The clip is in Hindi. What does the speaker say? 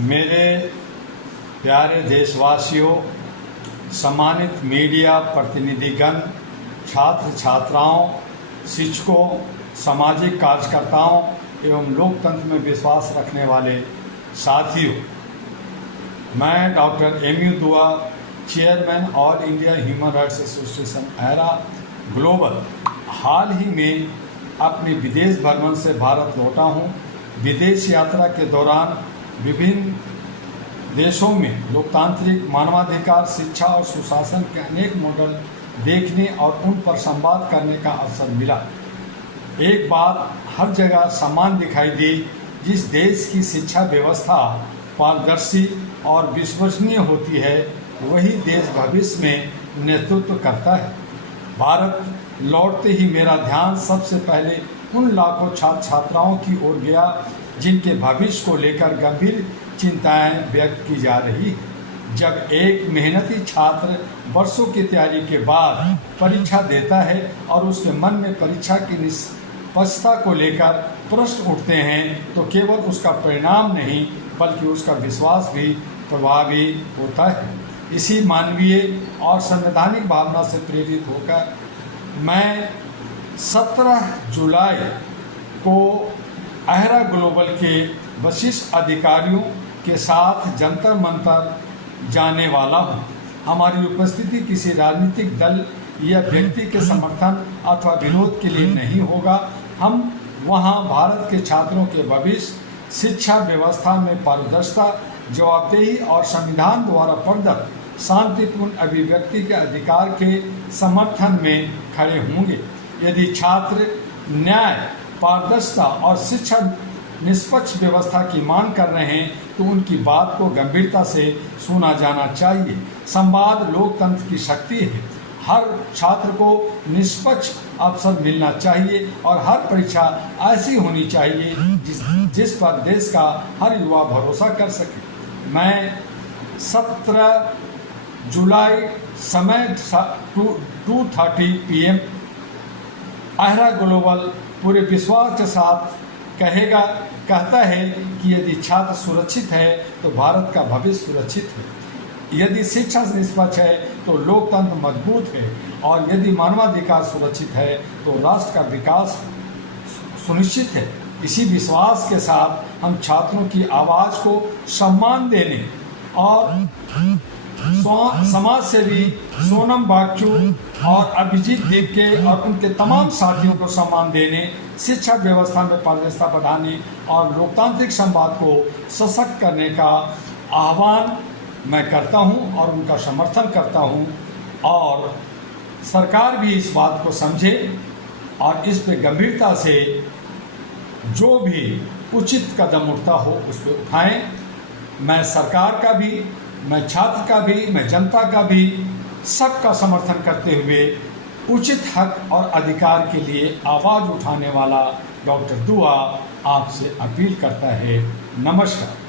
मेरे प्यारे देशवासियों, सम्मानित मीडिया प्रतिनिधिगण, छात्र छात्राओं, शिक्षकों, सामाजिक कार्यकर्ताओं एवं लोकतंत्र में विश्वास रखने वाले साथियों, मैं doctor M U. Dua, chairman all India human rights association era global, हाल ही में अपनी विदेश भ्रमण से भारत लौटा हूँ। विदेश यात्रा के दौरान विभिन्न देशों में लोकतांत्रिक, मानवाधिकार, शिक्षा और सुशासन के अनेक मॉडल देखने और उन पर संवाद करने का अवसर मिला। एक बात हर जगह समान दिखाई दी, जिस देश की शिक्षा व्यवस्था पारदर्शी और विश्वसनीय होती है, वही देश भविष्य में नेतृत्व करता है। भारत लौटते ही मेरा ध्यान सबसे पहले उन लाखों छात्र छात्राओं की ओर गया जिनके भविष्य को लेकर गंभीर चिंताएं व्यक्त की जा रही है। जब एक मेहनती छात्र वर्षों की तैयारी के बाद परीक्षा देता है और उसके मन में परीक्षा की निष्पक्षता को लेकर प्रश्न उठते हैं, तो केवल उसका परिणाम नहीं बल्कि उसका विश्वास भी प्रभावित होता है। इसी मानवीय और संवैधानिक भावना से प्रेरित होकर मैं 17 जुलाई को एरा ग्लोबल के वरिष्ठ अधिकारियों के साथ जंतर मंतर जाने वाला हूँ। हमारी उपस्थिति किसी राजनीतिक दल या व्यक्ति के समर्थन अथवा विरोध के लिए नहीं होगा। हम वहाँ भारत के छात्रों के भविष्य, शिक्षा व्यवस्था में पारदर्शिता, जवाबदेही और संविधान द्वारा प्रदत्त शांतिपूर्ण अभिव्यक्ति के अधिकार के समर्थन में खड़े होंगे। यदि छात्र न्याय, पारदर्शिता और शिक्षा निष्पक्ष व्यवस्था की मांग कर रहे हैं, तो उनकी बात को गंभीरता से सुना जाना चाहिए। संवाद लोकतंत्र की शक्ति है। हर छात्र को निष्पक्ष अवसर मिलना चाहिए और हर परीक्षा ऐसी होनी चाहिए जिस पर देश का हर युवा भरोसा कर सके। मैं 17 जुलाई समय 2:30 PM एरा ग्लोबल पूरे विश्वास के साथ कहता है कि यदि छात्र सुरक्षित है तो भारत का भविष्य सुरक्षित है। यदि शिक्षा निष्पक्ष है तो लोकतंत्र मजबूत है, और यदि मानवाधिकार सुरक्षित है तो राष्ट्र का विकास सुनिश्चित है। इसी विश्वास के साथ हम छात्रों की आवाज़ को सम्मान देने और समाज सेवी सोनम बागचू और अभिजीत दीपके और उनके तमाम साथियों को सम्मान देने, शिक्षा व्यवस्था में पारदर्शिता बढ़ाने और लोकतांत्रिक संवाद को सशक्त करने का आह्वान मैं करता हूं और उनका समर्थन करता हूं। और सरकार भी इस बात को समझे और इस पे गंभीरता से जो भी उचित कदम उठता हो उस पर उठाएं। मैं सरकार का भी, मैं छात्र का भी, मैं जनता का भी, सबका समर्थन करते हुए उचित हक और अधिकार के लिए आवाज़ उठाने वाला डॉक्टर दुआ आपसे अपील करता है। नमस्कार।